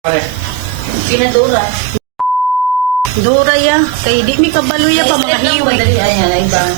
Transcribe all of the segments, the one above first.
Pinadura. Dura ya, kay di mi kabalo ya pa mga hiwi. Ayan, ibang.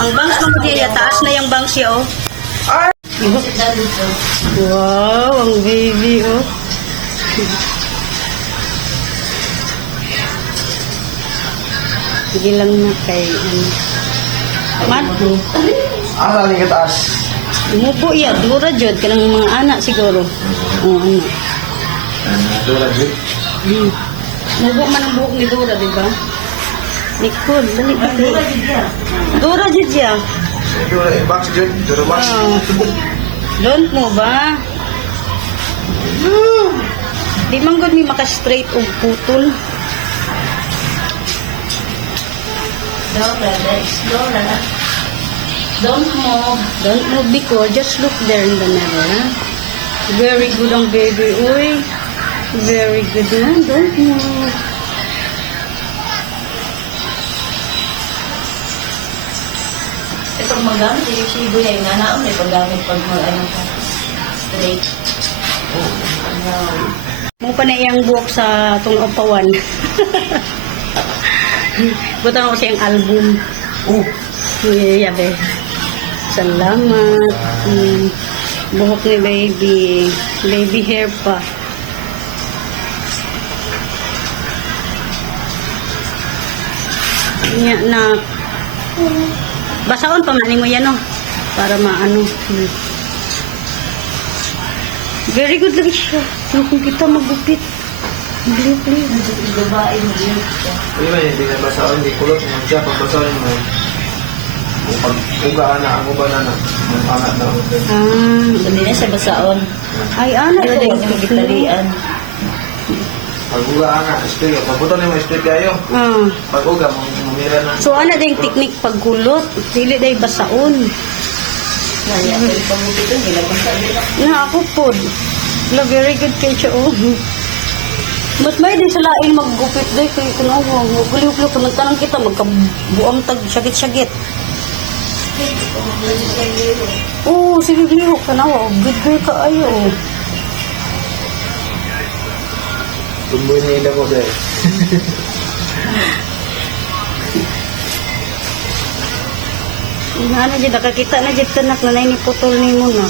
Ang bangs mo diya, taas na yung bangs ya oh. Wow, ang baby oh. Sige lang na kay Man, Asa ni kataas? mubo ya, dura jud kanang mga anak siguro. Oh, anak. Dura jud. Mubo man ang buhok ni Dura, di ba? Nicole, dali dali. Dura jud ya. Dura box jud. Dura box. Don't mo ba? Di man gud mi maka-straight og putol. Don't move. Don't move because just look there in the mirror. Very good ang baby. Uy. Very good na. Don't move. Eh, pag magamit, yung shibo yan, nanaon eh, paggamit pag ano ka. Straight. Mo pa na iyang buhok sa itong upawan. Butang ko siyang album. Yabe. Salamat. Buhok ni baby. Baby hair pa. Nya na. Basaon pa man mo yan oh. Para maano. Very good lagi siya. Kung kita magupit. Please. Babae mo yun. Uy, may hindi na basaon, hindi kulot. Siya, pag basaon mo. Pag ugaan na, ang uba na na. Ang anak na. Hindi na siya basaon. Ay, anak Pero ko. din yung gitarian. Pag ugaan na, estudyo. Pag buto na mo estudyo kayo. Pag uga, mamira na. So, ano din technique pagkulot? Dili day basaon. Kaya, pero pag-upit ito, nilabasa din ako. Na ako po. Na very good kay siya oh. Mas may din sa lain maggupit day kay kunawa. Guliw-guliw kung nagtanong kita magkabuang tag syagit-syagit. Oh, sige guliw kanawa. Good girl ka ayo. Tumboy nila mo dahil. Ano dyan, nakakita na dyan tanak na ni putol ni mo na.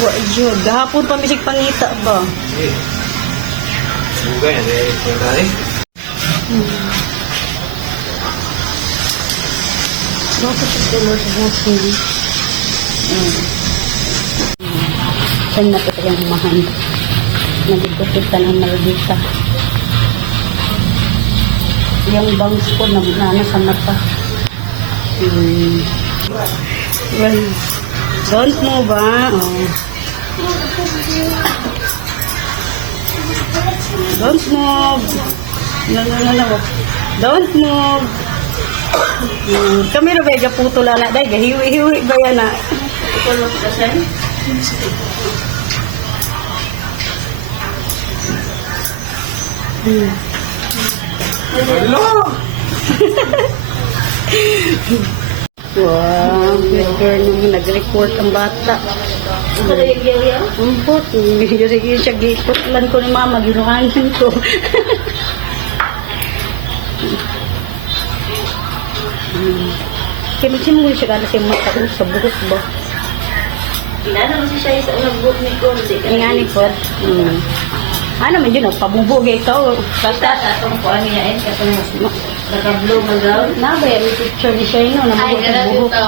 Wa dyan, gahapon pa misig pangita ba? Uga yan eh. Pagkari. Bakit ito tulad mo siya? Saan na ito yung mahan? Nagigupitan ang malagita. Yung bangs ko na nasa mata. Well, don't move ba? Oh. Don't move. No. Don't move. Kami na ba puto lala day gahiwi-hiwi ba yan na? Kulot ka siya. Hello! Wow, good girl nung nag-report ang bata. Karayag-yaya? Umpot, sige siya gipot lang ko ni mama, ginuhanan ko. Kaya mo siya kasi mataon sa buhok ba? Pinanong siya sa unang book ni Ko. Ingani po. Ano man yun, pabubugay ikaw. Basta sa itong kuha niya eh. Katong naka-blue mag-ground. Nabay, may picture ni siya yun, Ay, nabuhok sa ganun buhok. ito.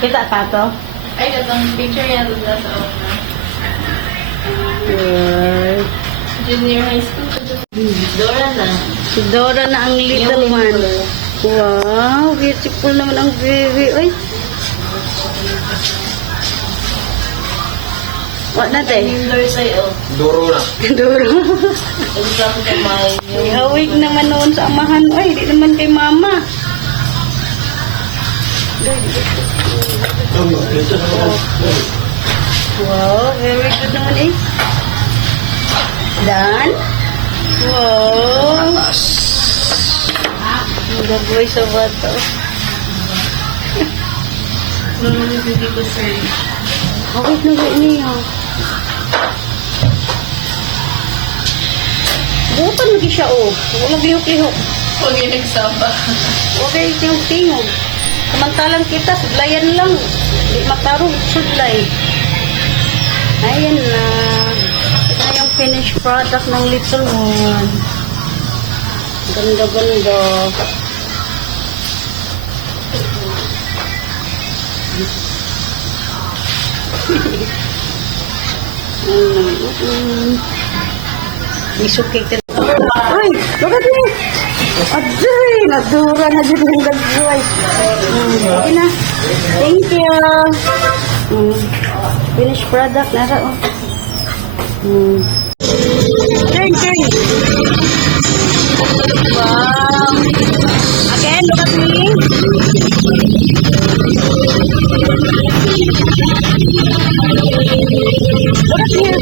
Kita pa to? Ay, katong picture niya doon sa una. Good. Junior high school. Dora na. Si Dora na ang little one. Wow, beautiful naman ang baby. Ay. What na tayo? Hinder sa'yo. Duro na. Duro. Exam kamay. Ihawig naman noon sa amahan. Ay, di naman kay mama. Wow, very good naman eh. Dan? Wow. The voice of bata. Hindi ko sir. Awit na ba niya? Butan lagi siya, oh. Walang lihok-lihok. Huwag yung nagsamba. Okay, tingog-tingog. Samantalang kita, sudlayan lang. Hindi matarong sudlay. Ayan na. Ito na yung finished product ng Little One. Ganda-ganda. Isukik. Ay, bakit ni? Aday, nadura na dyan ng dagway. Okay na. Thank you. Finished product. Nasa, oh. Turn. Wow. Again, look at me. Look at here.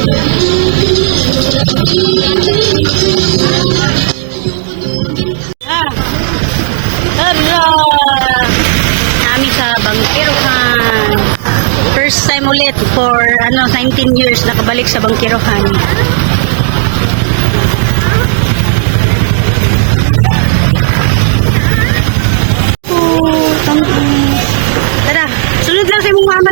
Tara! Nami sa Bangkirohan. First time ulit for 19 years nakabalik sa Bangkirohan. Tara, sunod lang sa imong mama.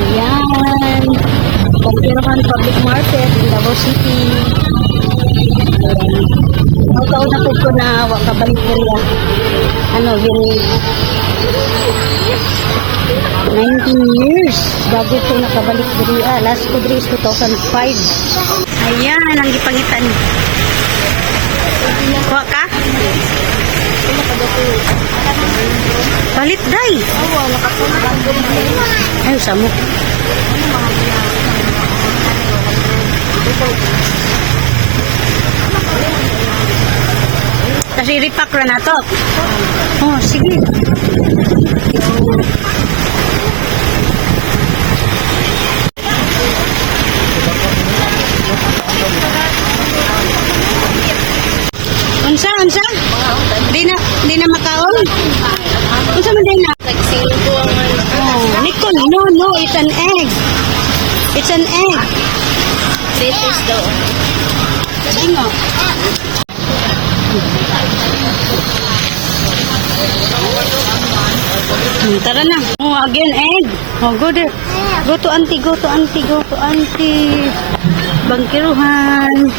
Ayan. Bangkirohan Public Market in Davao City. Taon na po ko na wakabalik area. Been 19 years bago ko nakabalik area. Last ko is 2005. Ayan, ang gipangitan. Kuha ka? Palit, day. Ay, samo. Kasi repack ra na to. Oh, sige. Unsa? Di na makaon? Unsa man din na? Oh, Nicole, no, it's an egg. It's an egg. Lettuce daw. Sino? Tara na. Oh, again, egg. Oh, go there. Go to auntie. Bangkirohan.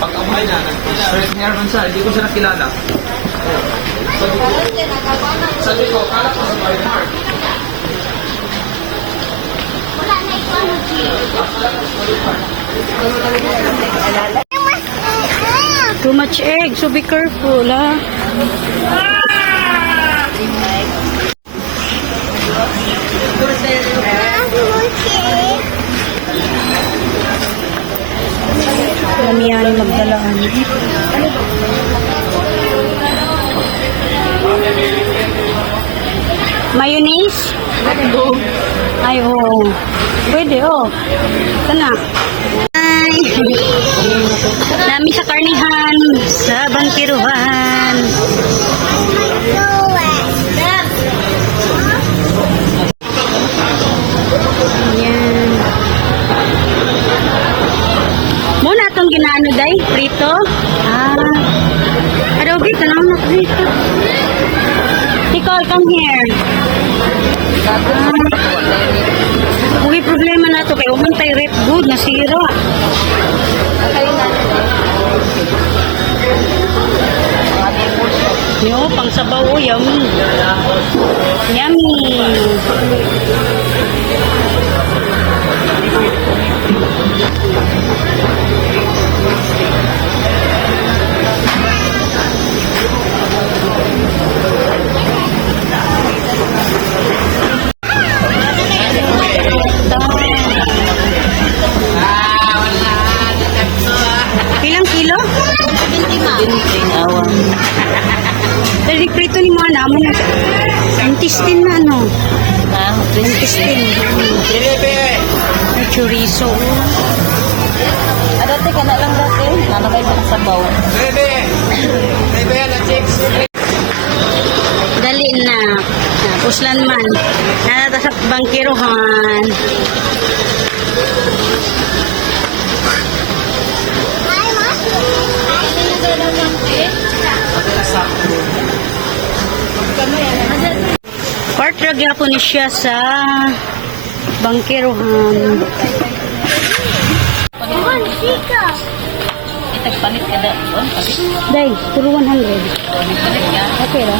Pag amoy na, nag-stress niya rin sa, hindi ko siya nakilala. Sabi ko, kala ko sa Walmart. Too much egg, so be careful, ha? Lamihan magdalaan. Mayonnaise? Ay, oo. Pwede, oh. Sana. Ay. Nami sa karnihan sa Bangkirohan. Ayan. Muna itong ginaano, day? Prito? Adobe, tanong na prito. Nicole, come here. Uy, problema na ito. Kaya umantay red good, nasira. Yo, pang sabaw, oh, yummy. Yummy. Ilang kilo? 20. Dali prito ni mga naman na. Intestine na ano? Intestine. Ay, chorizo. Dati ka na lang dati. Nanamay pa sa sabaw. Dali na. Uslan man. Nata sa bangkiruhan. Part gyapon ni siya sa bangkiruhan. Itagpalit ka na. Palit. Day, puro 100. Palit ka. Okay ra.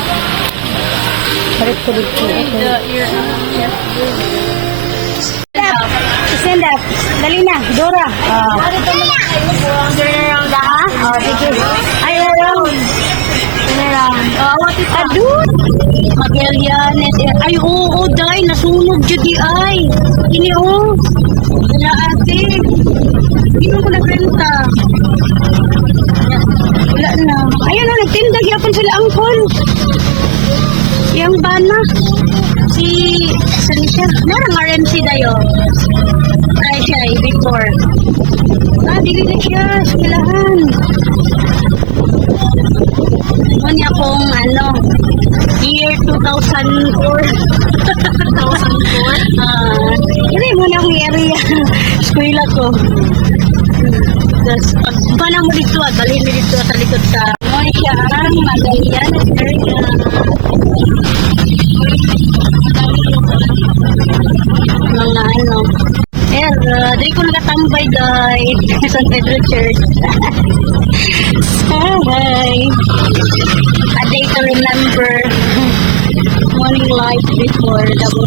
Parit ko dito. Okay. Stand up. Dali na. Dora. Turn around ha? Oh, sige. Ay, around. Turn around. Oh, what is that? Adun. Magallanes. Ay, oo, day. Nasunog dyan di ay. Ini, oh. Wala ate. Hindi mo ko nagrenta. Wala na. Ayun, oh, nagtindag yapon sila angkol. Yang bana. Si, saan siya? Narang RMC dayo. Ay siya, before. Dili na siya, silahan. Muna akong, year 2004. 2004? Hindi, muna akong area. Eskwela ko. Tapos, pagpana mo dito at balhin mo dito sa likod sa muna siya ang Magallanes area. Mga di ko nakatambay guys San Pedro Church. Hi. A day to remember. Morning light before double.